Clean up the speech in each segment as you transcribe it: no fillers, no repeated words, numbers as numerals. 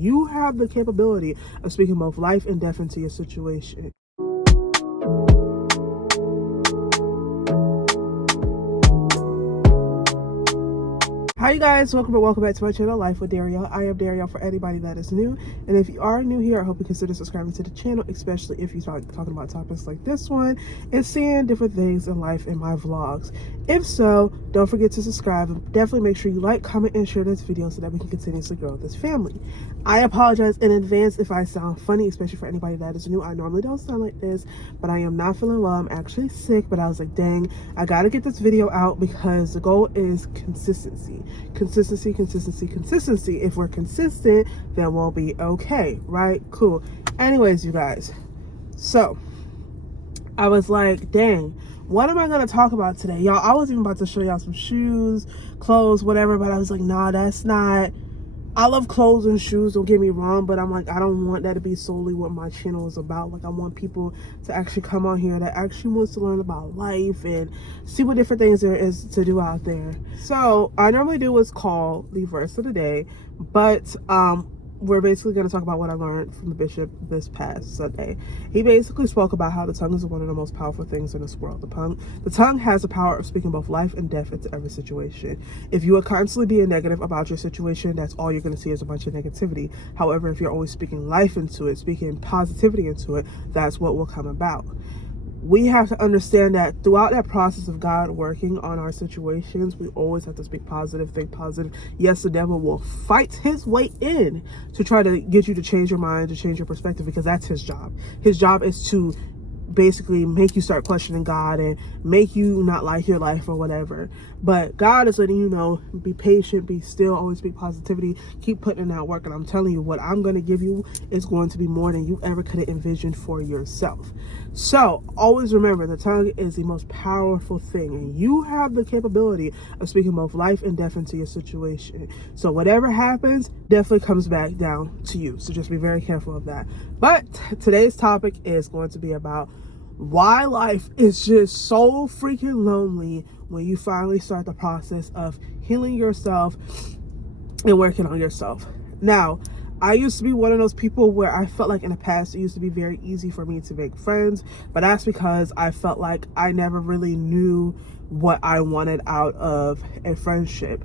you have the capability of speaking both life and death into your situation. Hi you guys, welcome back to my channel, Life with Daryl. I am Daryl for anybody that is new, and if you are new here, I hope you consider subscribing to the channel, especially if you start talking about topics like this one and seeing different things in life in my vlogs. If so, don't forget to subscribe and definitely make sure you like, comment, and share this video so that we can continuously grow this family. I apologize in advance if I sound funny, especially for anybody that is new. I normally don't sound like this, but I am not feeling well. I'm actually sick, but I was like, dang, I gotta get this video out because the goal is consistency. Consistency. If we're consistent, then we'll be okay, right? Cool. Anyways, you guys, so I was like, dang, what am I gonna talk about today? Y'all, I was even about to show y'all some shoes, clothes, whatever, but I was like, nah, that's not. I love clothes and shoes, don't get me wrong, but I'm like, I don't want that to be solely what my channel is about. Like, I want people to actually come on here that actually wants to learn about life and see what different things there is to do out there. So I normally do what's called the verse of the day, but we're basically going to talk about what I learned from the bishop this past Sunday. He basically spoke about how the tongue is one of the most powerful things in this world. The tongue has the power of speaking both life and death into every situation. If you are constantly being negative about your situation, that's all you're going to see is a bunch of negativity. However, if you're always speaking life into it, speaking positivity into it, that's what will come about. We have to understand that throughout that process of God working on our situations, we always have to speak positive, think positive. Yes, the devil will fight his way in to try to get you to change your mind, to change your perspective, because that's his job. His job is to basically make you start questioning God and make you not like your life or whatever. But God is letting you know, be patient, be still, always speak positivity, keep putting in that work. And I'm telling you, what I'm going to give you is going to be more than you ever could have envisioned for yourself. So always remember, the tongue is the most powerful thing, and you have the capability of speaking both life and death into your situation. So whatever happens definitely comes back down to you. So just be very careful of that. But today's topic is going to be about why life is just so freaking lonely when you finally start the process of healing yourself and working on yourself. Now, I used to be one of those people where I felt like in the past it used to be very easy for me to make friends, but that's because I felt like I never really knew what I wanted out of a friendship.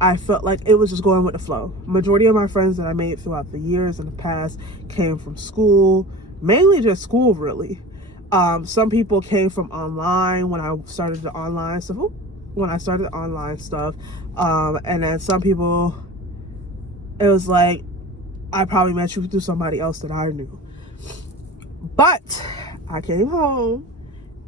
I felt like it was just going with the flow. Majority of my friends that I made throughout the years in the past came from school, mainly just school, really. Some people came from online when I started the online stuff. And then some people, it was like, I probably met you through somebody else that I knew. But I came home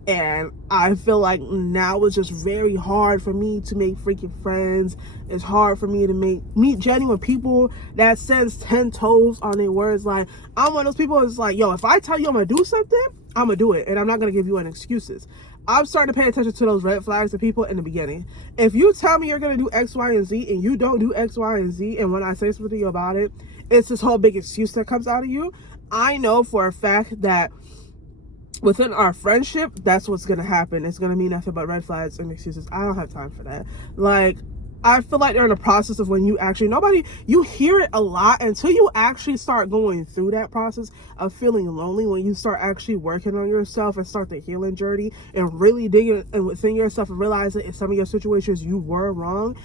and I feel like now it's just very hard for me to make freaking friends. It's hard for me to meet genuine people that says 10 toes on their words. Like, I'm one of those people that's like, yo, if I tell you I'm gonna do something, I'm gonna do it, and I'm not gonna give you any excuses. I'm starting to pay attention to those red flags of people in the beginning. If you tell me you're gonna do X, Y, and Z, and you don't do X, Y, and Z, and when I say something to you about it, it's this whole big excuse that comes out of you, I know for a fact that within our friendship, that's what's gonna happen. It's gonna mean nothing but red flags and excuses. I don't have time for that. Like, I feel like they're in the process of when you actually, you hear it a lot until you actually start going through that process of feeling lonely, when you start actually working on yourself and start the healing journey and really digging within yourself and realizing in some of your situations you were wrong.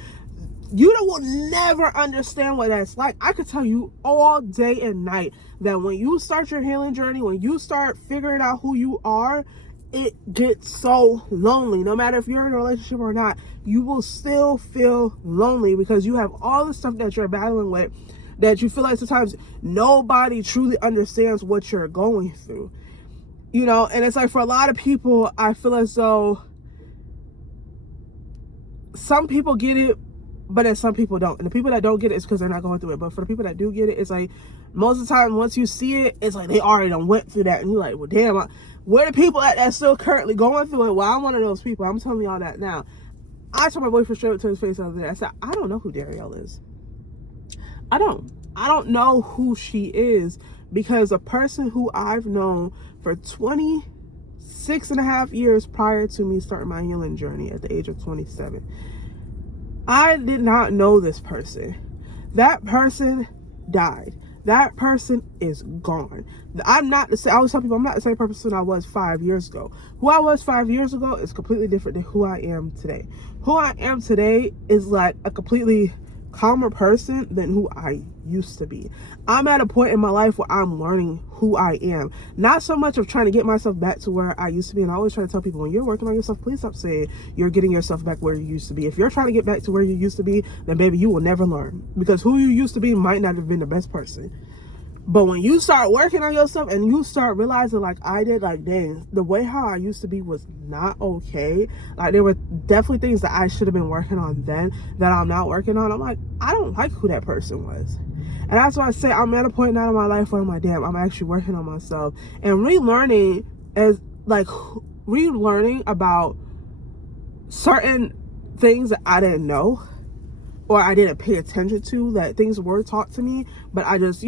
You will never understand what that's like. I could tell you all day and night that when you start your healing journey, when you start figuring out who you are, it gets so lonely. No matter if you're in a relationship or not, you will still feel lonely because you have all the stuff that you're battling with that you feel like sometimes nobody truly understands what you're going through. You know, and it's like for a lot of people, I feel as though some people get it, but then some people don't. And the people that don't get it is because they're not going through it. But for the people that do get it, it's like most of the time once you see it, it's like they already done went through that, and you're like, well, damn, where the people that's still currently going through it? Well, I'm one of those people. I'm telling y'all that now. I told my boyfriend straight up to his face the other day. I said, I don't know who Darielle is. I don't know who she is, because a person who I've known for 26 and a half years prior to me starting my healing journey at the age of 27, I did not know this person. That person died. that person is gone. I'm not the same. I always tell people I'm not the same person I was 5 years ago. Who I was 5 years ago is completely different than who I am today. Who I am today is like a completely calmer person than who I used to be. I'm at a point in my life where I'm learning who I am. Not so much of trying to get myself back to where I used to be. And I always try to tell people, when you're working on yourself, please stop saying you're getting yourself back where you used to be. If you're trying to get back to where you used to be, then baby, you will never learn. Because who you used to be might not have been the best person. But when you start working on yourself and you start realizing, like I did, like, dang, the way how I used to be was not okay. Like, there were definitely things that I should have been working on then that I'm not working on. I'm like, I don't like who that person was. And that's why I say I'm at a point now in my life where I'm like, damn, I'm actually working on myself. And relearning about certain things that I didn't know or I didn't pay attention to, that things were taught to me, but I just,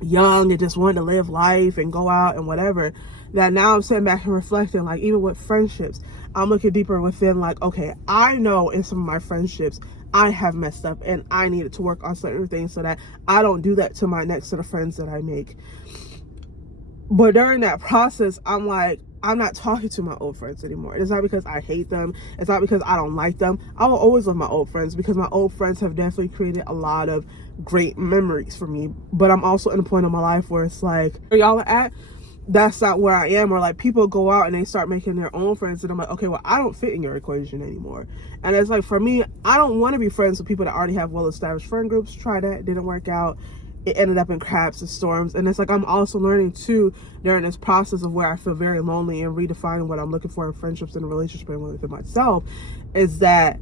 young and just wanted to live life and go out and whatever, that now I'm sitting back and reflecting, like, even with friendships, I'm looking deeper within, like, okay, I know in some of my friendships I have messed up and I needed to work on certain things so that I don't do that to my next set of friends that I make. But during that process, I'm like, I'm not talking to my old friends anymore. It's not because I hate them. It's not because I don't like them. I will always love my old friends because my old friends have definitely created a lot of great memories for me. But I'm also in a point in my life where it's like, where y'all are at, that's not where I am. Or like, people go out and they start making their own friends, and I'm like, okay, well, I don't fit in your equation anymore. And it's like, for me, I don't want to be friends with people that already have well-established friend groups. Try that, didn't work out. It ended up in crabs and storms. And it's like, I'm also learning too during this process of where I feel very lonely and redefining what I'm looking for in friendships and a relationship and within myself, is that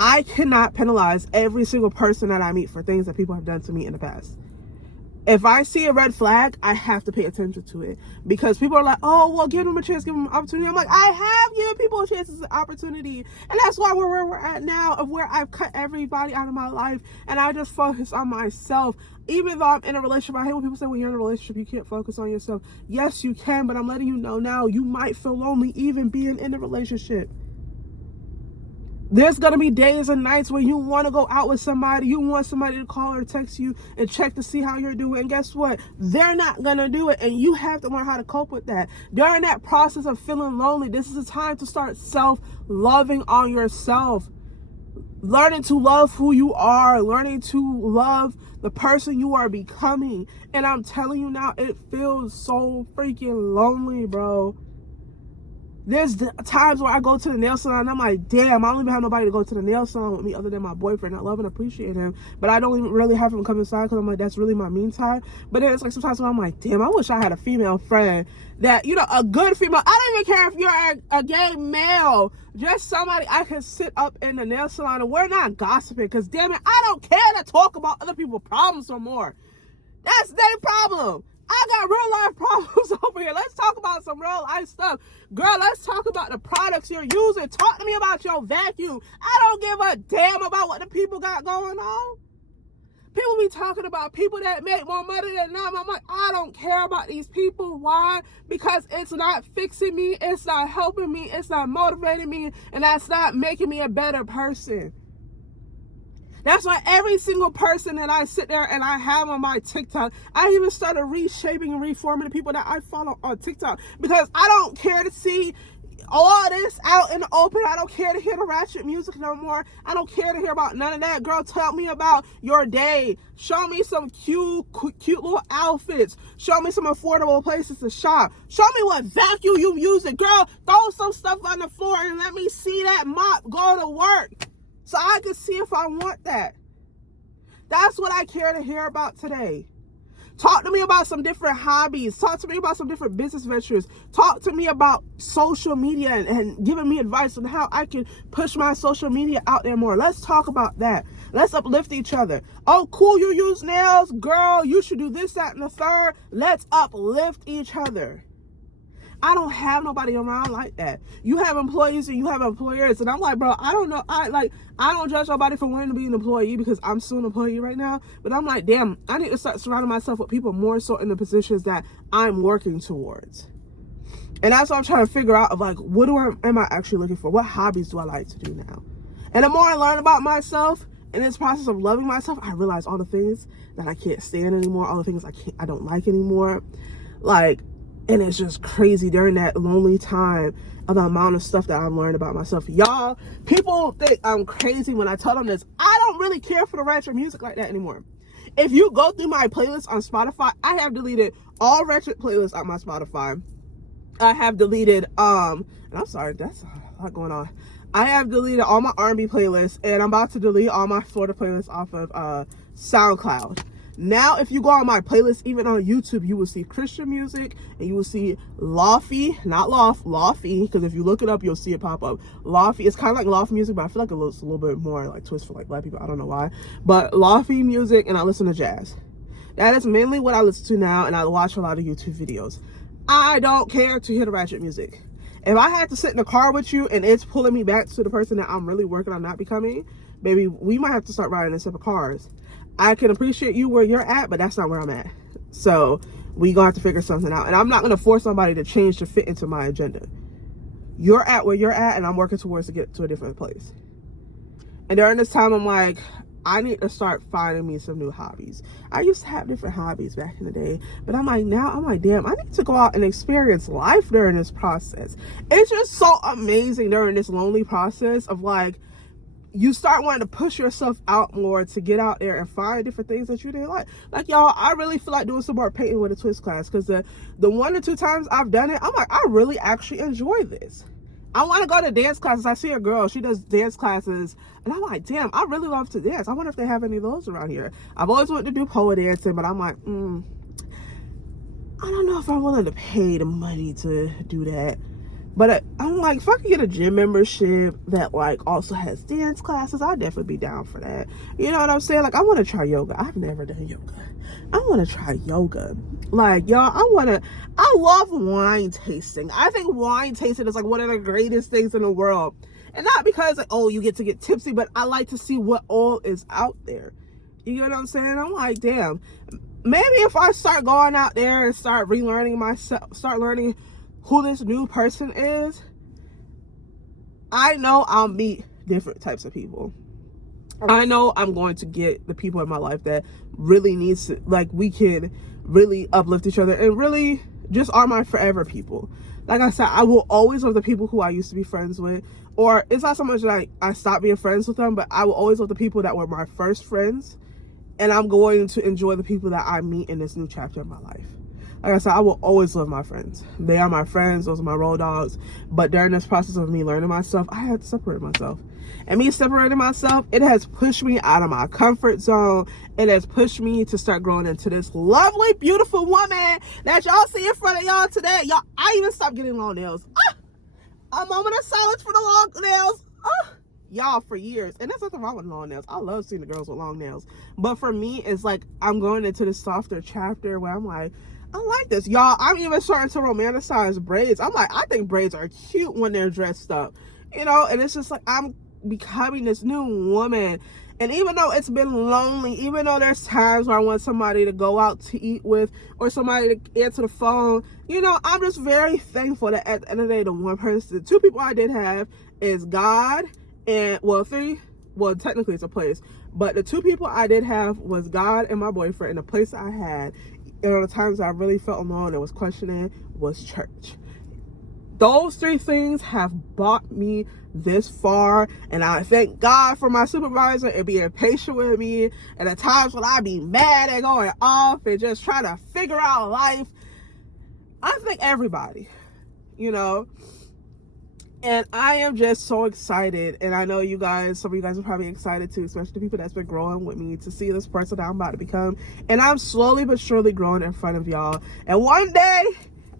I cannot penalize every single person that I meet for things that people have done to me in the past. If I see a red flag, I have to pay attention to it, because people are like, oh, well, give them a chance, give them an opportunity. I'm like, I have given people a chance and opportunity. And that's why we're where we're at now, of where I've cut everybody out of my life and I just focus on myself. Even though I'm in a relationship, I hate when people say, when you're in a relationship, you can't focus on yourself. Yes, you can, but I'm letting you know now, you might feel lonely even being in a relationship. There's gonna be days and nights where you want to go out with somebody, you want somebody to call or text you and check to see how you're doing, and guess what? They're not gonna do it, and you have to learn how to cope with that. During that process of feeling lonely, this is the time to start self-loving on yourself. Learning to love who you are, learning to love the person you are becoming. And I'm telling you now, it feels so freaking lonely, bro. There's times where I go to the nail salon and I'm like, damn, I don't even have nobody to go to the nail salon with me other than my boyfriend. I love and appreciate him, but I don't even really have him come inside because I'm like, that's really my mean time. But then it's like sometimes when I'm like, damn, I wish I had a female friend that, a good female. I don't even care if you're a gay male, just somebody I can sit up in the nail salon and we're not gossiping, because damn it, I don't care to talk about other people's problems no more. That's their problem. I got real life problems over here. Let's talk about some real life stuff. Girl, let's talk about the products you're using. Talk to me about your vacuum. I don't give a damn about what the people got going on. People be talking about people that make more money than them. I'm like, I don't care about these people. Why? Because it's not fixing me. It's not helping me. It's not motivating me. And that's not making me a better person. That's why every single person that I sit there and I have on my TikTok, I even started reshaping and reforming the people that I follow on TikTok, because I don't care to see all this out in the open. I don't care to hear the ratchet music no more. I don't care to hear about none of that. Girl, tell me about your day. Show me some cute little outfits. Show me some affordable places to shop. Show me what vacuum you using. Girl, throw some stuff on the floor and let me see that mop go to work, so I can see if I want that. That's what I care to hear about today. Talk to me about some different hobbies. Talk to me about some different business ventures. Talk to me about social media and giving me advice on how I can push my social media out there more. Let's talk about that. Let's uplift each other. Oh, cool, you use nails? Girl, you should do this, that, and the third. Let's uplift each other. I don't have nobody around like that. You have employees and you have employers, and I'm like, bro, I don't know. I don't judge nobody for wanting to be an employee, because I'm still an employee right now. But I'm like, damn, I need to start surrounding myself with people more so in the positions that I'm working towards. And that's what I'm trying to figure out, of like, what am I actually looking for? What hobbies do I like to do now? And the more I learn about myself in this process of loving myself, I realized all the things that I can't stand anymore, all the things I don't like anymore. Like, and it's just crazy during that lonely time of the amount of stuff that I'm learning about myself. Y'all, people think I'm crazy when I tell them this. I don't really care for the ratchet music like that anymore. If you go through my playlist on Spotify, I have deleted all ratchet playlists on my Spotify. I have deleted, and I'm sorry, that's a lot going on. I have deleted all my R&B playlists, and I'm about to delete all my Florida playlists off of SoundCloud. Now, if you go on my playlist, even on YouTube, you will see Christian music, and you will see Lofty, not Lofty, because if you look it up, you'll see it pop up. Lofty, it's kind of like Lofty music, but I feel like it's a little bit more like twist for like black people. I don't know why. But Lofty music, and I listen to jazz. That is mainly what I listen to now, and I watch a lot of YouTube videos. I don't care to hear the ratchet music. If I had to sit in the car with you and it's pulling me back to the person that I'm really working on not becoming, baby, we might have to start riding in separate cars. I can appreciate you where you're at, but that's not where I'm at. So we gonna have to figure something out. And I'm not gonna force somebody to change to fit into my agenda. You're at where you're at, and I'm working towards to get to a different place. And during this time, I'm like, I need to start finding me some new hobbies. I used to have different hobbies back in the day, but I'm like, damn, I need to go out and experience life during this process. It's just so amazing during this lonely process of like, you start wanting to push yourself out more to get out there and find different things that you didn't like. Like, y'all, I really feel like doing some more painting with a twist class, because the 1 or 2 times I've done it, I'm like, I really actually enjoy this. I want to go to dance classes. I see a girl, she does dance classes, and I'm like, damn, I really love to dance. I wonder if they have any of those around here. I've always wanted to do pole dancing, but I'm like, I don't know if I'm willing to pay the money to do that. But I'm like, if I could get a gym membership that like also has dance classes, I'd definitely be down for that. You know what I'm saying? Like, I want to try yoga. I've never done yoga. I want to try yoga. Like, y'all, I love wine tasting. I think wine tasting is like one of the greatest things in the world. And not because, like, oh, you get to get tipsy, but I like to see what all is out there. You know what I'm saying? I'm like, damn, maybe if I start going out there and start relearning myself, start learning who this new person is, I know I'll meet different types of people. I know I'm going to get the people in my life that really needs to, like, we can really uplift each other and really just are my forever people. Like I said, I will always love the people who I used to be friends with, or it's not so much like I stopped being friends with them, but I will always love the people that were my first friends, and I'm going to enjoy the people that I meet in this new chapter of my life. Like I said, I will always love my friends. They are my friends. Those are my road dogs. But during this process of me learning myself, I had to separate myself. And me separating myself, it has pushed me out of my comfort zone. It has pushed me to start growing into this lovely, beautiful woman that y'all see in front of y'all today. Y'all, I even stopped getting long nails. A moment of silence for the long nails. Y'all, for years, and there's nothing wrong with long nails. I love seeing the girls with long nails. But for me, it's like I'm going into this softer chapter where I'm like, I like this. Y'all, I'm even starting to romanticize braids. I'm like, I think braids are cute when they're dressed up, you know, and it's just like I'm becoming this new woman. And even though it's been lonely, even though there's times where I want somebody to go out to eat with or somebody to answer the phone, you know, I'm just very thankful that at the end of the day, the 2 people I did have is God and, well, 3, well, technically it's a place, but the 2 people I did have was God and my boyfriend, and the place I had, and the times I really felt alone and was questioning, was church. Those 3 things have brought me this far, and I thank God for my supervisor and being patient with me, and at times when I be mad and going off and just trying to figure out life. I thank everybody, you know. And I am just so excited, and I know you guys, some of you guys are probably excited too, especially the people that's been growing with me, to see this person that I'm about to become. And I'm slowly but surely growing in front of y'all. And one day,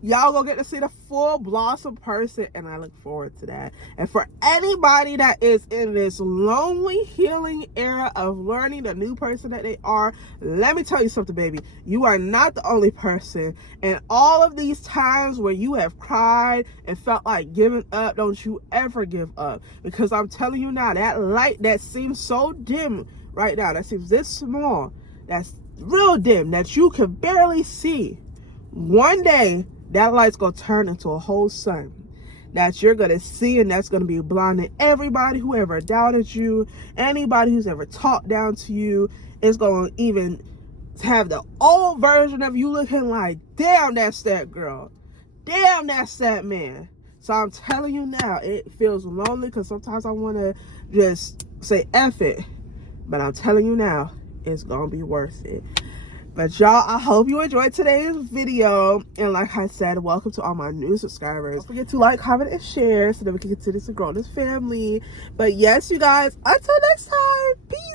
y'all gonna get to see the full blossom person, and I look forward to that. And for anybody that is in this lonely healing era of learning the new person that they are, let me tell you something, baby. You are not the only person. And all of these times where you have cried and felt like giving up, don't you ever give up. Because I'm telling you now, that light that seems so dim right now, that seems this small, that's real dim, that you can barely see, one day that light's gonna turn into a whole sun. that you're gonna see, and that's gonna be blinding everybody who ever doubted you, anybody who's ever talked down to you. It's gonna even have the old version of you looking like, damn, that's that girl, damn, that's that man. So I'm telling you now, it feels lonely because sometimes I want to just say F it, but I'm telling you now, it's gonna be worth it. But y'all, I hope you enjoyed today's video. And like I said, welcome to all my new subscribers. Don't forget to like, comment, and share so that we can continue to grow this family. But yes, you guys, until next time, peace.